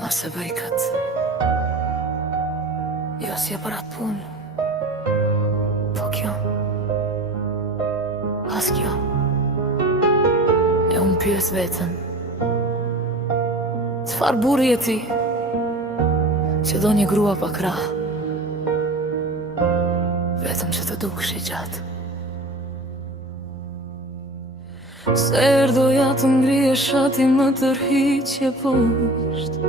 Nëse bëj këtë, jo si e për atë punë, po kjo, as kjo, e unë pyes vetën, çfarë burri je ti, që do një grua pa krah, vetëm që të dukësh i gjatë. Se erdoja të ngrije shati më tërhiqje poshtë,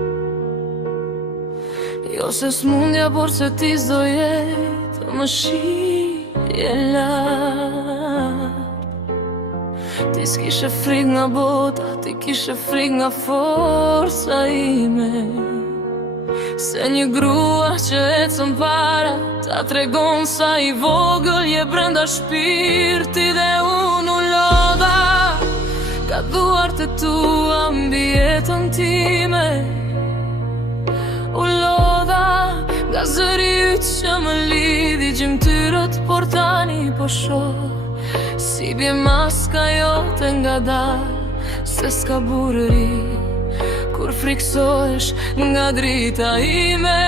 jo se s'mundja, por se ti s'doje të më shije lartë. Ti s'kishe frik nga bota, ti kishe frik nga forca ime, se një grua që ecën para ta tregon sa i vogël je brenda shpirti dhe unë u lodha ka duart e tua mbi jetën time. U lodha nga zëri yt që më lidhi gjymtyrët, por tani po shoh si bje maska jote nga dal, se s'ka burëri kur friksohesh nga drita ime.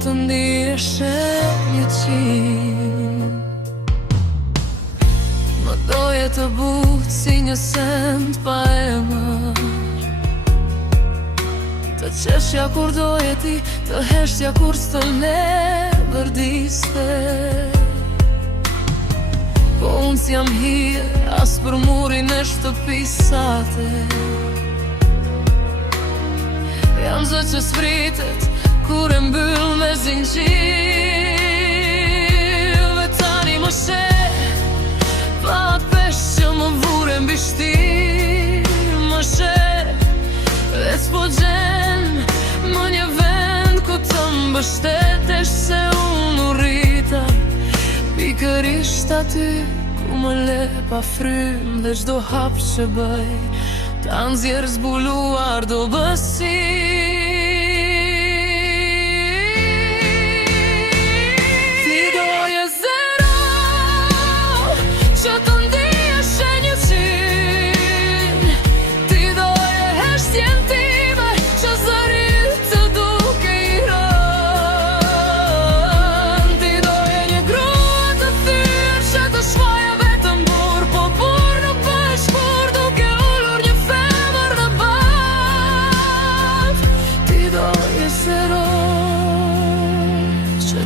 Të ndihesh një qind, më doje të butë si një send pa emër, të qeshja kur doje ti, të heshtja kur s'të ne vërdiste. Po unë s'jam hije as për murin e shtëpisate, jam zë që s'pritet kur e mbyll me zinxhir. Dhe tani më sheh pa pesh që më vure mbi shtir. Më sheh dhe s'po gjen më një vend ku të mbështetesh, se unë u rrita pikërisht aty ku më le pa frym, dhe çdo hap që bëj ta nxjerr zbuluar do bësi.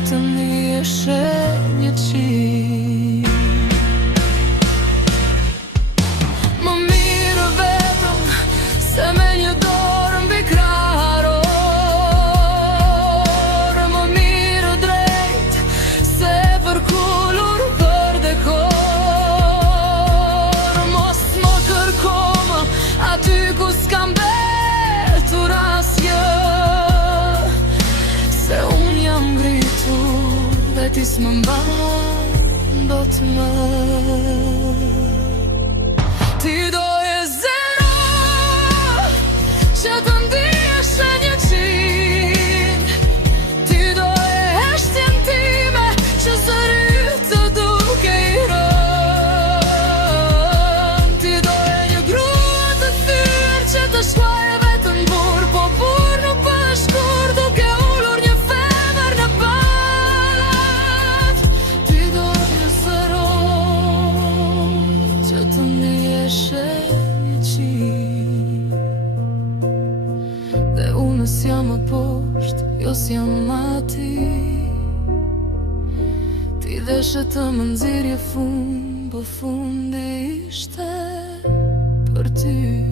Të ndihesh një qind, më mirë vetëm se me një dorë mbi krahëror, më mirë drejt se për kullur për dekor. Mos më kërkoma aty ku s'kam betur asgjë, se unë jam ngritur dhe ti s'më mban dot më. Ti doje zero që të ndihesh një qind, ti doje heshtjen time që zërit të duke i rënd. Ti doje një grua të thyrë që të shkojë vetëm burr, po burr nuk bësh kur duke ullur një femër në bat. Ti doje zero që të ndihesh një qind, dhe unë s'jam më poshtë, jo s'jam mati. Ti deshe të më nxirje fund, po fundi ishte për ty.